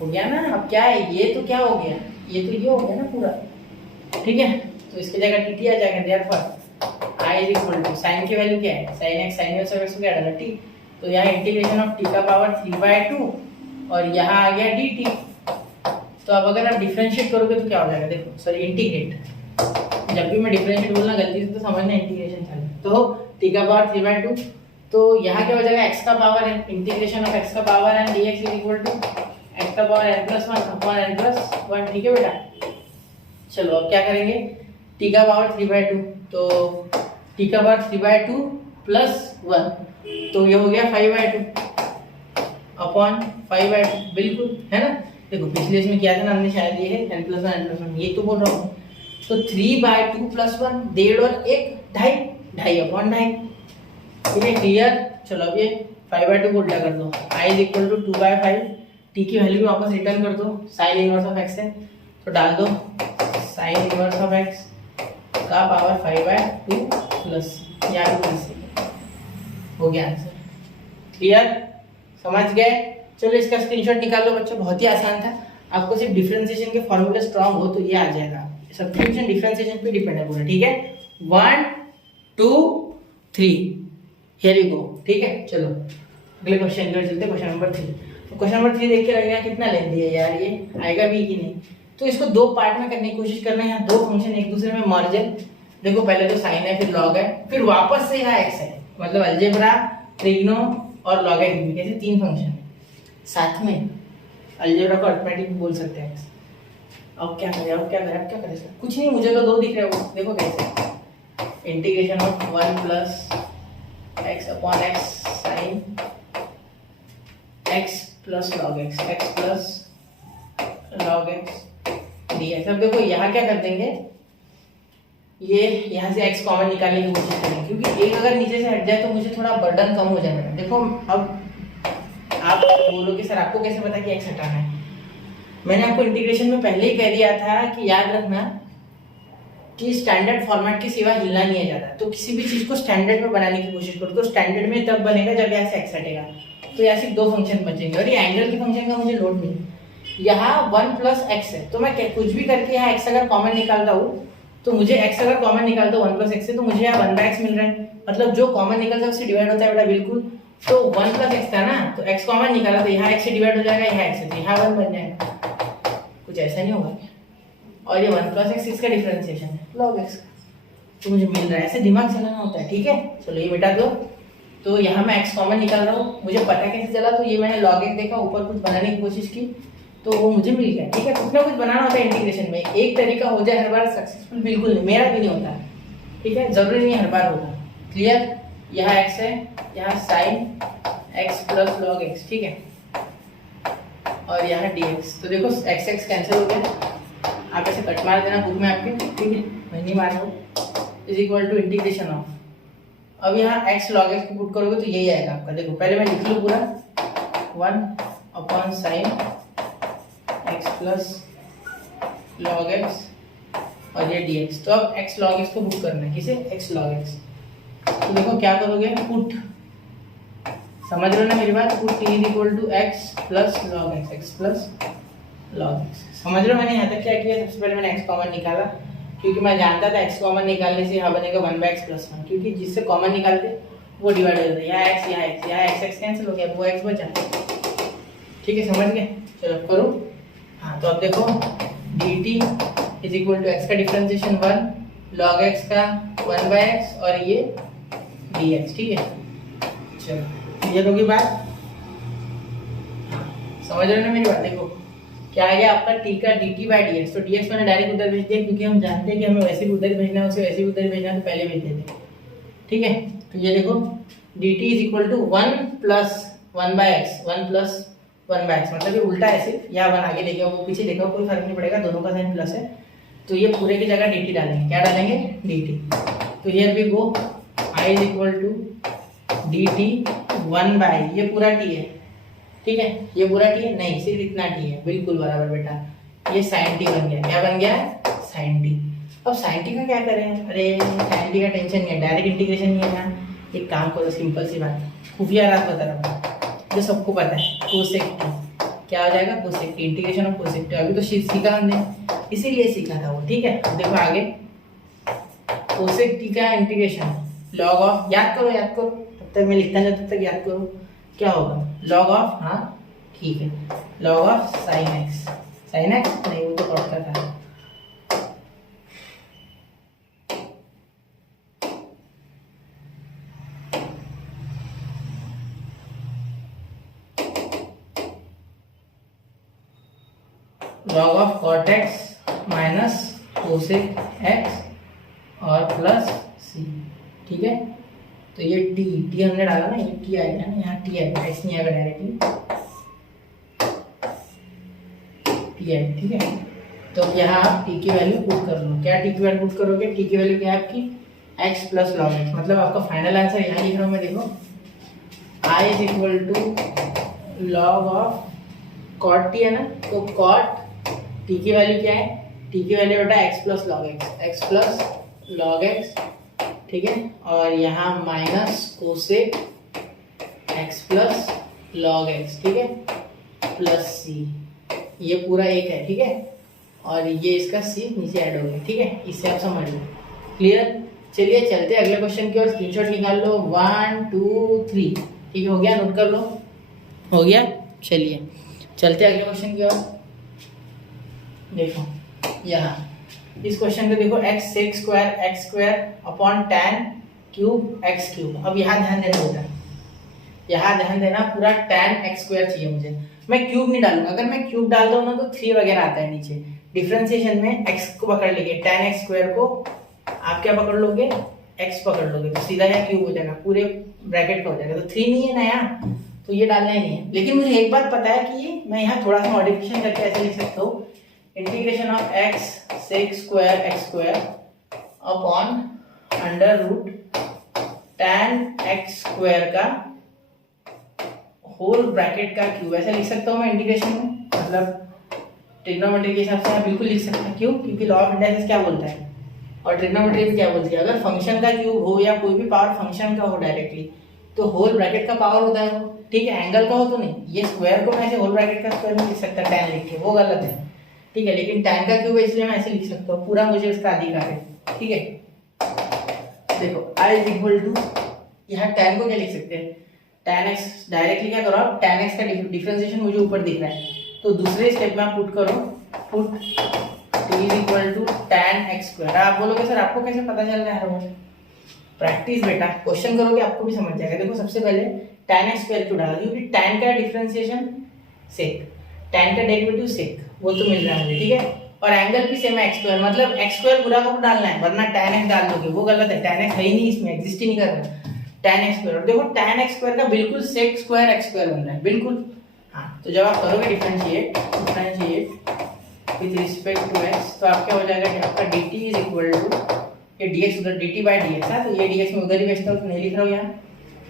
हो गया ना। अब क्या है, ये तो क्या हो गया, ये तो ये हो गया ना पूरा, ठीक है। तो इसकी जगह dt आ जाएगा, therefore i is equal to sine की वैल्यू क्या है, sine x, sine inverse of x को क्या डाला t, तो यहाँ इंटीग्रेशन ऑफ t का पावर 3/2 और यहाँ आ गया dt। तो अब अगर आप डिफरेंशिएट करोगे तो क्या हो जाएगा, देखो सॉरी इंटीग्रेट, जब भी मैं डिफरेंशिएट बोलना गलती से तो समझना इंटीग्रेशन था, तो t का पावर 3/2, तो यहाँ क्या हो जाएगा, x का पावर है, इंटीग्रेशन ऑफ x का पावर है dx is equal to x का power n plus 1 upon n plus 1, ठीक है बेटा। चलो अब क्या करेंगे, t का पावर 3/2, तो t का पावर 3/2 प्लस 1, तो ये हो गया 5/2 अपॉन 5/2, बिल्कुल है ना। देखो पिछले इसमें किया था ना हमने, शायद ये है n प्लस 1 ये तो बोल रहा हूँ, तो 3/2 प्लस 1, 1.5 और 1 2.5 अपॉन 2.5, ठीक है, क्लियर। चलो अब ये 5/2 को उल्टा कर दो, i is equal to 2/5, t की वैल्यू वापस रिटर्न कर दो, साइन इनवर्स ऑफ x है तो डाल दो साइन इनवर्स ऑफ x का पावर 5/2 प्लस या हो गया आंसर। क्लियर, समझ गए? चलो इसका स्क्रीनशॉट निकाल लो बच्चों, बहुत ही आसान था। आपको सिर्फ डिफरेंशिएशन के फॉर्मूले स्ट्रांग हो तो ये आ जाएगा। सब्स्टिट्यूशन डिफरेंशिएशन पे डिपेंड है पूरा, ठीक है। 1 2 3 हियर यू गो, ठीक है। चलो अगले क्वेश्चन की ओर चलते हैं, क्वेश्चन नंबर 3। तो क्वेश्चन नंबर 3 देख के लगेगा कितना लेंथी है यार, ये आएगा भी कि नहीं। तो इसको दो पार्ट में करने की कोशिश करना है, यहाँ दो फंक्शन एक दूसरे में मर्ज है। देखो पहले तो साइन है, फिर लॉग है, फिर वापस से यहाँ एक्स है, मतलब अलजेब्रा, ट्रिग्नो और लॉगरिथम, कैसे तीन फंक्शन साथ में। अलजेब्रा को अरिथमेटिक बोल सकते हैं। अब क्या करें, अब क्या करें, अब क्या करें सर? कुछ नहीं, मुझे तो दो दिख रहे हो, देखो कैसे। Integration of 1 plus x upon x sine x plus log x, x plus log x D x. अब देखो यहाँ क्या कर देंगे, ये यहाँ से x कॉमन निकालने की कोशिश करेंगे, क्योंकि एक अगर नीचे से हट जाए तो मुझे थोड़ा बर्डन कम हो जाएगा। देखो अब आप बोलोगे सर आपको कैसे पता कि x हटाना है? मैंने आपको इंटीग्रेशन में पहले ही कह दिया था कि याद रखना कि स्टैंडर्ड फॉर्मेट के सिवा हिलना नहीं है ज़्यादा। तो किसी भी चीज़ को स्टैंडर्ड में बनाने की कोशिश करो तो स्टैंडर्ड में तब बनेगा जब यहाँ से x हटेगा। तो यहाँ सिर्फ दो फंक्शन बचेंगे और ये एंगल के फंक्शन का मुझे लोड नहीं। यहाँ 1 प्लस एक्स है तो मैं कुछ भी करके यहाँ x अगर कॉमन निकालता हूँ तो मुझे x अगर कॉमन निकालता हूँ 1 प्लस एक्स से तो मुझे यहाँ 1/x मिल रहा है, मतलब जो कॉमन निकलता है उससे डिवाइड होता है बेटा, बिल्कुल। तो 1 प्लस एक्स था ना, तो x कॉमन निकाला तो यहाँ x से डिवाइड हो जाएगा, यहाँ x से, तो यहाँ 1 बन जाएगा। कुछ ऐसा नहीं होगा। और ये 1 प्लस एक्स इसका डिफरेंशिएशन है लॉग एक्स का, तो मुझे मिल रहा है। ऐसे दिमाग चलाना होता है, ठीक है। चलो ये मिटा दो। तो यहाँ मैं x कॉमन निकाल रहा हूँ, मुझे पता कैसे चला, तो ये मैंने लॉग एक्स देखा, ऊपर कुछ बनाने की कोशिश की तो वो मुझे मिल गया, ठीक है। कुछ ना कुछ बनाना होता है इंटीग्रेशन में, एक तरीका हो जाए हर बार सक्सेसफुल बिल्कुल नहीं, मेरा भी नहीं होता, ठीक है, जरूरी नहीं हर बार होगा। क्लियर, यहाँ x है, यहाँ sine x plus log x, ठीक है, और यहाँ dx। तो देखो x x कैंसिल हो गया, आप ऐसे कट मार देना बुक में आपके, ठीक है, मैं नहीं मार रहा हूँ। Is equal to integration of, अब यहाँ x log x को पुट करोगे तो यही आएगा आपका। देखो पहले मैं लिख लूँ पूरा, 1 upon sine x plus log x और ये dx। तो अब x log x को पुट करना है, किसे? x log x। तो देखो क्या करोगे, पुट, समझ रहे हो ना मेरी बात, put is equal to x plus log x, x plus log x। समझ रहे हो मैंने यहाँ तक क्या किया? सबसे पहले मैंने x कॉमन निकाला, क्योंकि मैं जानता था x कॉमन निकालने से यहाँ बनेगा 1/x प्लस 1, क्योंकि जिससे कॉमन निकालते वो डिवाइड हो जाता है, यहाँ x यहाँ x, यहाँ x x कैंसिल हो गया, वो x बचा, ठीक है, समझ गए। चलो करो। हाँ तो अब देखो dt is equal to x का डिफरेंशिएशन 1, लॉग एक्स का 1/x और ये dx, ठीक है। चलो क्लियर होगी बात? समझ रहे हो ना मेरी बात? देखो क्या आ गया आपका t का dt बाई dx। तो dx मैंने डायरेक्ट उधर भेज दिया, क्योंकि हम जानते हैं कि हमें वैसे भी उधर भेजना है, उसे वैसे भी उधर भेजना है, तो पहले भेज देते, ठीक है। तो ये देखो dt is equal to 1 plus 1/x, 1 plus 1/x, मतलब ये उल्टा है सिर्फ, यहाँ 1 आगे देखो वो पीछे देखो, कोई फर्क नहीं पड़ेगा, दोनों का साइन प्लस है। तो ये पूरे की जगह dt डालेंगे, क्या डालेंगे? dt। तो here we go, i is equal to dt 1/, ये पूरा t है, ठीक है, ये पूरा t है, नहीं सिर्फ इतना t है, बिल्कुल बराबर बेटा, ये sin t बन गया। क्या बन गया? sin t। अब sin t का क्या करें? अरे sin t का टेंशन नहीं है, डायरेक्ट इंटीग्रेशन नहीं है ना। एक काम करो, सिंपल सी बात, खुफिया राज बता रहा हूँ, जो सबको पता है, कोसेक t क्या हो जाएगा? Cosec t, integration of cosec t। अभी तो सीखा हमने, इसीलिए सीखा था वो, ठीक है। अब देखो आगे, कोसेक t का इंटीग्रेशन लॉग ऑफ, याद करो याद करो, तब तक मैं लिखता नहीं, तब तक याद करो क्या होगा, लॉग ऑफ, हाँ ठीक है, log of sine x, sine x नहीं वो तो कट का था, log of cot x minus cosec x और प्लस सी, ठीक है। तो ये टी हमने डाला ना, ये टी आएगा ना, यहाँ टी आएगा, एक्स नहीं आएगा डायरेक्टली, टी आएगा, ठीक है। तो यहाँ आप टी की वैल्यू पुट कर लो, क्या टी की वैल्यू पुट करोगे? टी की वैल्यू क्या है आपकी? एक्स प्लस लॉग एक्स, मतलब आपका फाइनल आंसर यहाँ लिख रहा हूँ मैं, देखो I is equal to log of cot t है ना, तो कॉट टी की वैल्यू क्या है, टी की वैल्यू बेटा x plus log x, x plus log x, ठीक है, और यहाँ minus cosec x plus log x, ठीक है, प्लस सी, ये पूरा एक है, ठीक है, और ये इसका सी नीचे ऐड हो गया, ठीक है, इससे आप समझ लो, क्लियर। चलिए चलते अगले क्वेश्चन की ओर, स्क्रीनशॉट निकाल लो, 1 2 3, ठीक है, हो गया, नोट कर लो, हो गया। चलिए चलते अगले क्वेश्चन की ओर। देखो यहाँ इस क्वेश्चन को देखो, x square upon tan cube x cube. अब यहाँ ध्यान देना होता है, यहाँ ध्यान देना, पूरा tan एक्स स्क्वायर चाहिए मुझे, मैं क्यूब नहीं डालूंगा, अगर मैं क्यूब डालता हूँ ना तो 3 वगैरह आता है नीचे। डिफरेंशिएशन में x को पकड़ लेंगे, tan एक्स स्क्वायर को आप क्या पकड़ लोगे, x पकड़ लोगे, तो सीधा यहाँ क्यूब हो जाएगा, पूरे ब्रैकेट का हो जाएगा, तो 3 नहीं है ना यहाँ, तो ये डालना ही नहीं है। लेकिन मुझे एक बात पता है कि मैं यहाँ थोड़ा सा मॉडिफिकेशन करके ऐसे लिख सकता हूँ, integration of x sec square x square upon under root tan x square का होल ब्रैकेट का क्यूब, ऐसा लिख सकता हूँ मैं इंटीग्रेशन में, मतलब ट्रिग्नोमेट्री के हिसाब से आप बिल्कुल लिख सकते हैं। क्यों? क्योंकि लॉ ऑफ इंडाइसेस क्या बोलता है और ट्रिग्नोमेट्री भी क्या बोलती है, अगर फंक्शन का क्यूब हो या कोई भी पावर फंक्शन का हो डायरेक्टली, तो होल ब्रैकेट का पावर होता है वो, ठीक है, एंगल का हो तो नहीं। ये स्क्वायर को मैं ऐसे होल ब्रैकेट का स्क्वायर में लिख सकता tan लिख के, वो गलत है, ठीक है, लेकिन tan का क्यूब है इसलिए मैं ऐसे लिख सकता हूँ, पूरा मुझे उसका अधिकार है, ठीक है। देखो I इज इक्वल टू, यहाँ tan को क्या लिख सकते हैं, tan x, डायरेक्टली क्या करो आप, tan x का डिफरेंशिएशन मुझे ऊपर दिख रहा है, तो दूसरे स्टेप में आप पुट करो, put t is equal to tan x square. आप बोलोगे सर आपको कैसे पता चल रहा है रोज, प्रैक्टिस बेटा, क्वेश्चन करोगे आपको भी समझ जाएगा। देखो सबसे पहले tan x स्क्वायर क्यों डाला, क्योंकि tan का डिफरेंशिएशन sec, tan का डेरिवेटिव sec, वो तो मिल रहा है मुझे, ठीक है, और एंगल भी सेम है x स्क्वायर, मतलब x स्क्वायर पूरा को डालना है, वरना tan x डाल दोगे वो गलत है, tan x है ही नहीं इसमें, एग्जिस्ट ही नहीं कर रहा tan x स्क्वायर। देखो tan x स्क्वायर का बिल्कुल sec स्क्वायर x स्क्वायर बन रहा है, बिल्कुल। हाँ, तो जब आप करोगे differentiate with respect to x, तो आप क्या हो जाएगा कि आपका dt इज इक्वल टू, ये dx उधर dt बाय dx है, तो ये dx में उधर ही भेजता हूँ, तो नहीं लिख रहा हूँ यहाँ,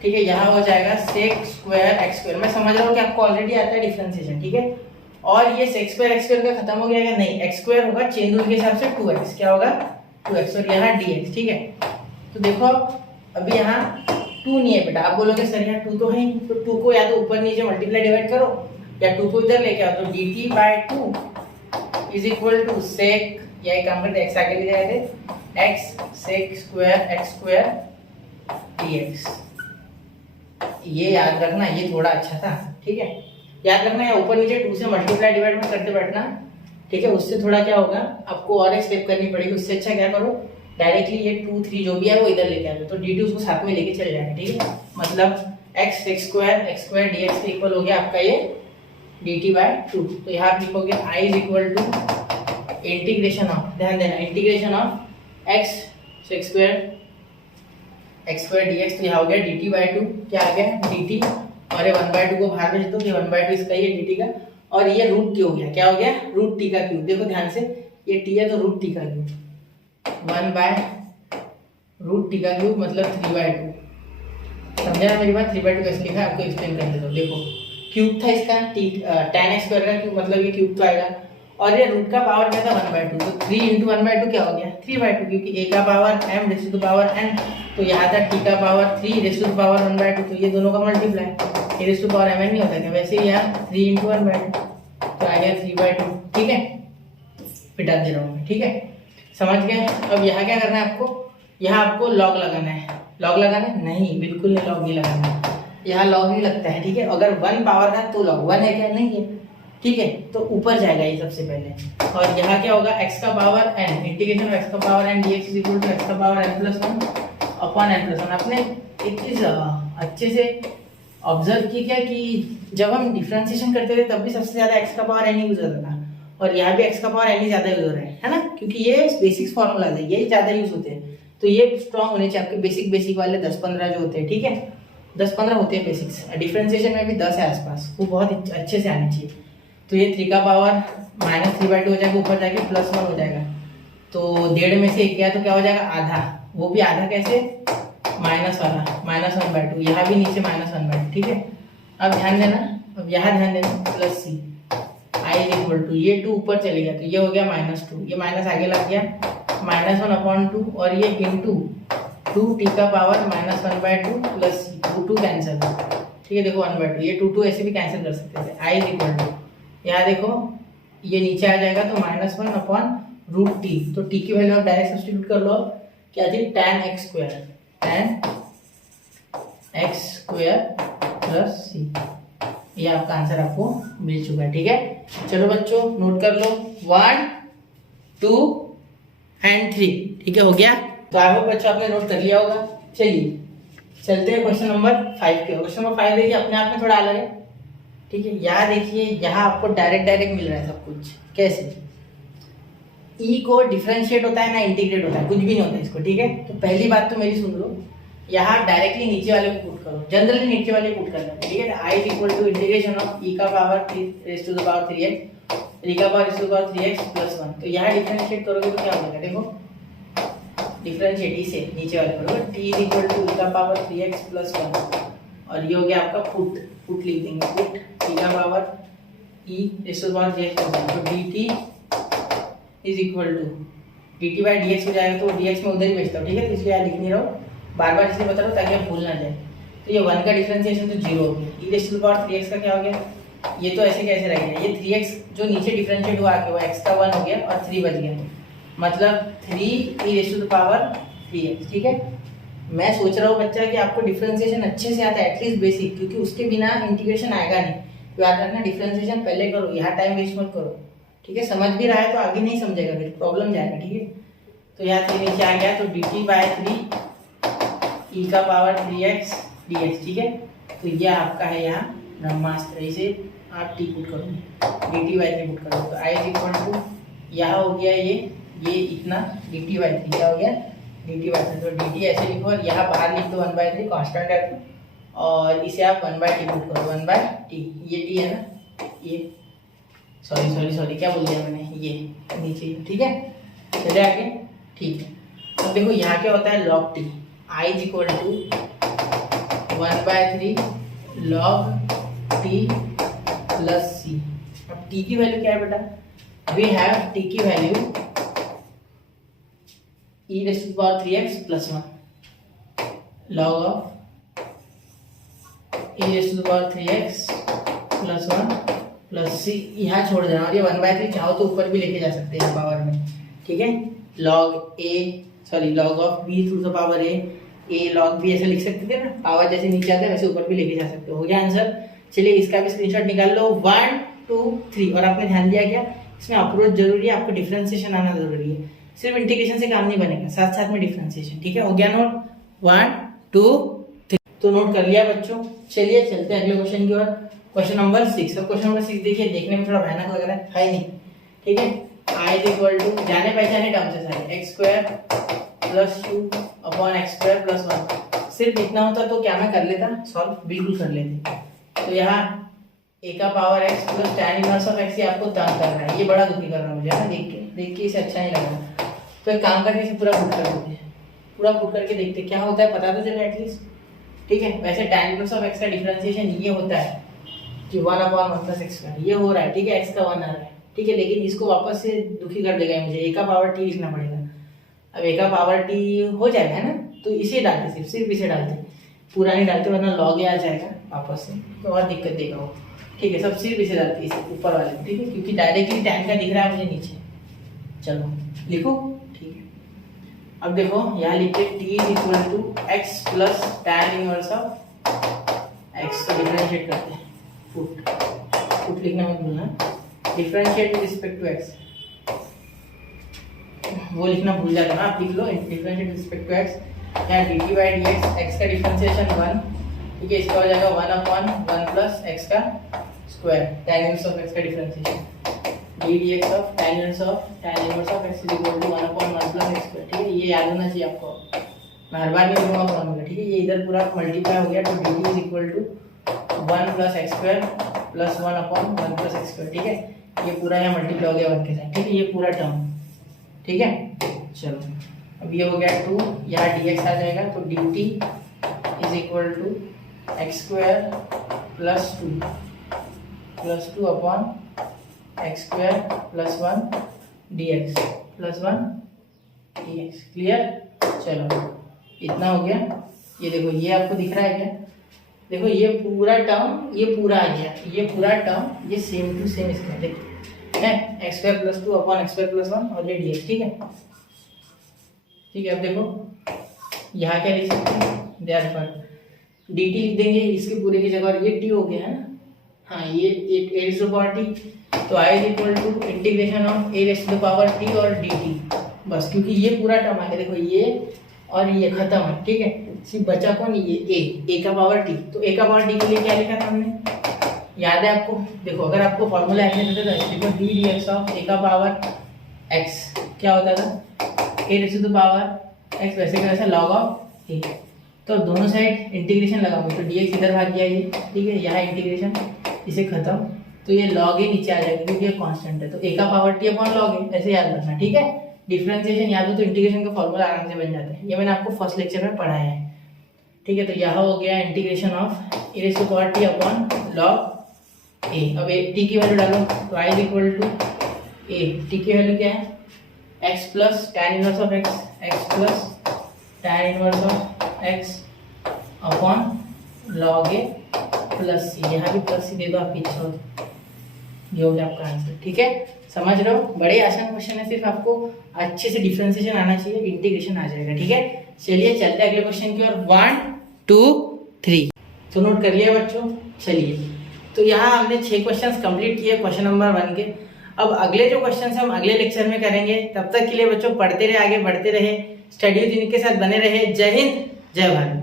ठीक है, यहाँ हो जाएगा sec स्क्वायर x स्क्वायर। मैं समझ रहा हूँ कि आपको ऑलरेडी आता है डिफरेंशिएशन, ठीक है, और ये sec स्क्वायर x स्क्वायर का खत्म हो गया क्या, नहीं, x स्क्वायर होगा चेन रूल के हिसाब से 2x, क्या होगा 2x, और यहाँ dx, ठीक है। तो देखो अभी यहाँ 2 नहीं है बेटा, आप बोलोगे सर यहाँ 2 तो है ही, तो 2 को या तो ऊपर नीचे मल्टीप्लाई डिवाइड करो, या 2 को इधर लेके आओ, तो dt by 2 is equal to sec, या एक काम करते x आगे ले जाए थे, x sec square x square dx। ये याद रखना, ये थोड़ा अच्छा था, ठीक है, याद रखना, या ऊपर नीचे 2 से मल्टीप्लाई डिवाइड में करते बैठना, ठीक है, उससे थोड़ा क्या होगा, आपको और एक स्टेप करनी पड़ेगी, उससे अच्छा क्या करो, डायरेक्टली ये 2 3 जो भी है वो इधर लेके आ जाओ, तो dt उसको साथ में लेके चले जाएंगे, ठीक है, मतलब x sec square x square dx के इक्वल हो गया आपका ये dt बाय 2। तो यहाँ आप लिखोगे I is equal to integration of, ध्यान देना, integration of x sec square x square dx, तो यहाँ हो गया dt बाय 2, क्या आ गया dt, और ये 1/2 को बाहर भेज दो, ये 1/2 इसका ही है dt का, और ये रूट t हो गया, क्या हो गया रूट t का क्यूब। देखो ध्यान से, ये t है तो रूट t का क्यूब, 1/√t का क्यूब मतलब 3/2। समझा मेरी बात, 3/2 कैसे लिखा है आपको एक्सप्लेन कर देता हूँ। देखो क्यूब था इसका tan x स्क्वायर का क्यूब, मतलब ये क्यूब तो आएगा, और ये रूट का पावर क्या था 1/2, तो 3 × 1/2 क्या हो गया 3/2, क्योंकि a का power m raise to the power n, तो यहाँ था t का power 3 raise to the power 1/2, तो ये दोनों का multiply, a raise to the power mn नहीं होता क्या, वैसे ही यहाँ 3 × 1/2, तो आ गया 3/2, ठीक है, पिटा दे रहा हूँ मैं, ठीक है, समझ गए। अब यहाँ क्या करना है आपको, यहाँ आपको लॉग लगाना है, लॉग लगाना है नहीं, बिल्कुल नहीं, लॉग नहीं लगाना, यहाँ लॉग नहीं लगता है, ठीक है, अगर 1 पावर का तो लॉग 1 है क्या, नहीं है, ठीक है, तो ऊपर जाएगा ये सबसे पहले, और यहाँ क्या होगा x का power n, integration of x का power n dx is equal to x का पावर n+1 अपॉन n+1। आपने एक चीज अच्छे से ऑब्जर्व की क्या, कि जब हम डिफरेंशिएशन करते थे तब भी सबसे ज्यादा x का पावर n यूज होता था, और यहाँ भी x का पावर n ही ज्यादा यूज हो रहा है ना, क्योंकि ये बेसिक्स फॉर्मूलाज है, यही ज्यादा यूज होते हैं, तो ये स्ट्रॉन्ग होने चाहिए आपके बेसिक वाले 10-15 जो होते हैं, ठीक है, 10-15 होते हैं बेसिक्स, डिफरेंशिएशन में भी 10 है आसपास, वो बहुत अच्छे से आने चाहिए। तो ये 3 का पावर -3/2 हो जाएगा, ऊपर जाके +1 हो जाएगा, तो 1.5 में से 1 गया तो क्या हो जाएगा आधा, वो भी आधा कैसे, माइनस वाला -1/2, यहाँ भी नीचे -1/2, ठीक है। अब ध्यान देना, अब यहाँ ध्यान देना, plus c I is equal to, ये 2 ऊपर चलेगा तो ये हो गया -2, ये माइनस आगे लग गया -1/2 और ये इंटू 2t का पावर -1/2 प्लस सी, 2 कैंसिल, ठीक है। देखो 1/2, ये 2 ऐसे भी कैंसिल कर सकते थे। आई इज इक्वल टू, यहाँ देखो ये नीचे आ जाएगा तो -1/√t, तो t की वैल्यू आप डायरेक्ट सब्स्टिट्यूट कर लो। क्या थी, tan x स्क्वायर प्लस सी, ये आपका आंसर आपको मिल चुका है, ठीक है। चलो बच्चों नोट कर लो 1, 2 एंड 3, ठीक है, हो गया। तो आई होप बच्चों आपने नोट कर लिया होगा। चलिए चलते हैं क्वेश्चन नंबर 5 के। क्वेश्चन नंबर 5 देखिए अपने आप में थोड़ा अलग है, ठीक है। यहाँ देखिए, यहाँ आपको डायरेक्ट मिल रहा है सब कुछ। कैसे, ई को डिफरेंशिएट होता है ना इंटीग्रेट होता है, कुछ भी नहीं होता इसको, ठीक है। तो पहली बात तो मेरी सुन लो, यहाँ डायरेक्टली नीचे वाले को पुट करो, जनरली नीचे वाले पुट करना है, ठीक है। I is equal to integration of e का power 3 to the power 3x, e का power to the power 3x plus 1। तो यहाँ डिफरेंशिएट करोगे तो क्या हो जाएगा, देखो डिफरेंशिएट ई से नीचे वाले करोगे, t इज इक्वल टू ई का पावर 3x प्लस 1 और ये हो गया आपका पुट लिख देंगे, पुट ई का power e to the power 3x plus 1, तो dt is equal to dt by dx हो जाएगा। तो dx में उधर ही भेजता हूँ, ठीक है। तो इसलिए यहाँ लिख नहीं रहा हूँ, बार इसलिए बता रहा हूँ ताकि आप भूल ना जाए। तो ये 1 का डिफरेंशिएशन तो 0 हो गया, e raise to the power 3x का क्या हो गया, ये तो ऐसे कैसे रह गया, ये 3x जो नीचे डिफरेंशिएट हुआ आके वो x का 1 हो गया और 3 बच गया, मतलब 3 e raise to the power 3x, ठीक है। मैं सोच रहा हूँ बच्चा कि आपको डिफरेंशिएशन अच्छे से आता है, एटलीस्ट बेसिक, क्योंकि उसके बिना इंटीग्रेशन आएगा नहीं। तो याद रखना डिफरेंशिएशन पहले करो, यहाँ टाइम वेस्ट मत करो, ठीक है। समझ भी रहा है तो आगे नहीं समझेगा, फिर प्रॉब्लम जाएगा, ठीक है। तो यहाँ 3 नीचे आ गया, तो dt बाय 3 ई का पावर 3x dx, ठीक है। तो ये आपका है यहाँ ब्रह्मास्त्र, इसे आप टी पुट करोगे, dt बाय 3 पुट करोगे, तो आई इज इक्वल टू यहाँ हो गया ये इतना dt बाय 3 क्या हो गया, dt बाय 3, तो dt ऐसे लिखो और यहाँ बाहर लिख दो 1/3 कांस्टेंट है, और इसे आप 1/t पुट करो, 1/t, ये t है ना, ये सॉरी क्या बोल दिया मैंने, ये नीचे, ठीक है। चले आगे, ठीक है। अब देखो यहाँ क्या होता है, log t, i is equal to 1/3 log t plus c। अब t की वैल्यू क्या है बेटा, वी हैव t की value e raise to the power 3x plus 1 log of e raise to the power 3x plus 1 plus c, यहाँ छोड़ देना, और ये 1/3 चाहो तो ऊपर भी लेके जा सकते हैं पावर में, ठीक है। log of b to the power a log b ऐसे लिख सकते थे ना, पावर जैसे नीचे आता है वैसे ऊपर भी लेके जा सकते हो। हो गया आंसर। चलिए इसका भी स्क्रीनशॉट निकाल लो, 1 2 3, और आपने ध्यान दिया क्या, इसमें अप्रोच जरूरी है, आपको डिफरेंशिएशन आना जरूरी है, सिर्फ इंटीग्रेशन से काम नहीं बनेगा, साथ साथ में डिफरेंशिएशन, ठीक है। हो गया नोट, 1 2 3, तो नोट कर लिया बच्चों। चलिए चलते हैं अगले क्वेश्चन की ओर, क्वेश्चन नंबर 6। अब क्वेश्चन नंबर 6 देखिए, देखने में थोड़ा भयानक लग रहा है नहीं, ठीक है। आई इज इक्वल टू, जाने पहचाने टर्म से सारे, x square plus 2 upon x square plus 1, सिर्फ इतना होता तो क्या मैं कर लेता, सॉल्व बिल्कुल कर लेते। तो यहाँ a का power x plus tan inverse of x, ये आपको तंग कर रहा है, ये बड़ा दुखी कर रहा है मुझे ना, देख के इसे अच्छा नहीं लग रहा। तो एक काम करके इसे पूरा पुट कर देते हैं, पूरा पुट करके देखते क्या होता है, पता तो चले एटलीस्ट, ठीक है। वैसे tan इनवर्स ऑफ x का डिफरेंशिएशन ये होता है कि 1/1 प्लस x स्क्वायर, ये हो रहा है, ठीक है, x का 1 आ रहा है, ठीक है। लेकिन इसको वापस से दुखी कर देगा मुझे, a का पावर t लिखना पड़ेगा। अब a का पावर t हो जाएगा है ना, तो इसे डालते, सिर्फ इसे डालते, पूरा नहीं डालते वरना लॉग आ जाएगा वापस से, तो और दिक्कत देगा वो, ठीक है। सब सिर्फ इसे डालते, इसे ऊपर वाले, ठीक है, क्योंकि डायरेक्टली tan का दिख रहा है मुझे नीचे। चलो लिखो, ठीक है। अब देखो यहाँ लिखते t is equal to x plus tan inverse of x, तो डिफरेंशिएट करते हैं, पुट लिखना मत भूलना, differentiate with respect to x, वो लिखना भूल जाते ना, आप लिख लो differentiate with respect to x। यहाँ dt बाई dx, x का डिफरेंशिएशन 1, ठीक है, इसका हो जाएगा 1/1 प्लस x का square, tan inverse of x का differentiation, ddx of tan inverse of x is equal to 1/1 plus x square, ठीक है। ये याद होना चाहिए आपको, मैं हर बार नहीं दूंगा फॉर्मूला, ठीक है। ये इधर पूरा मल्टीप्लाई हो गया, तो dt is equal to 1 plus x square plus 1/1 plus x square, ठीक है। ये पूरा यहाँ मल्टीप्लाई हो गया 1 के साथ, ठीक है, ये पूरा टर्म, ठीक है। चलो अब ये हो गया 2, यहाँ dx आ जाएगा तो dt is equal to x square plus two upon x square plus 1 dx plus 1 dx। Clear? चलो इतना हो गया। ये देखो ये आपको दिख रहा है क्या? देखो ये पूरा टर्म ये पूरा आ गया, ये पूरा टर्म ये सेम टू सेम इसका देखिए है x square plus 2 upon x square plus 1 और ये dx। ठीक है, ठीक है। अब देखो यहाँ क्या लिख सकते हैं, देयरफॉर dt लिख देंगे इसके पूरे की जगह, और ये t हो गया है ना, हाँ ये a raised to the power t, तो I is equal to integration of a raised to the power t और dt। बस क्योंकि ये पूरा टर्म आ गया, देखो ये और ये खत्म है। ठीक है, सिर्फ बचा कौन, ये a का पावर t। तो a का पावर t के लिए क्या लिखा था हमने, याद है आपको? देखो अगर आपको फॉर्मूला ऐसे देता था देखो d dx ऑफ a का पावर x क्या होता था, a raise to the power x, वैसे का वैसा log ऑफ a। तो दोनों साइड इंटीग्रेशन लगाओगे तो dx इधर भाग जाएगी। ठीक है, यहाँ इंटीग्रेशन इसे खत्म, तो ये log a नीचे आ जाएगा क्योंकि ये कांस्टेंट है, तो a का power t upon log a ऐसे याद रखना। ठीक है, डिफरेंशिएशन याद हो तो इंटीग्रेशन का फॉर्मूला आराम से बन जाता है, ये मैंने आपको फर्स्ट लेक्चर में पढ़ाया है। ठीक है, तो यहाँ हो गया integration of a raise to the power t upon log a। अब t की वैल्यू डालो, तो y is equal to a, t की वैल्यू क्या है, x plus tan inverse of x plus tan inverse of x upon log a plus c। यहाँ भी प्लस c दे दो आपकी इच्छा हो, ये हो गया आपका आंसर। ठीक है, समझ रहे हो? बड़े आसान क्वेश्चन है, सिर्फ आपको अच्छे से डिफरेंशिएशन आना चाहिए, इंटीग्रेशन आ जाएगा। ठीक है, चलिए चलते हैं अगले क्वेश्चन की ओर। 1 2 3 तो नोट कर लिया बच्चों। चलिए, तो यहाँ हमने 6 क्वेश्चंस कंप्लीट किए क्वेश्चन नंबर 1 के। अब अगले जो क्वेश्चन हम अगले लेक्चर में करेंगे, तब तक के लिए बच्चों पढ़ते रहे, आगे बढ़ते रहे, स्टडी विद यूनिक के साथ बने रहे। जय हिंद, जय भारत।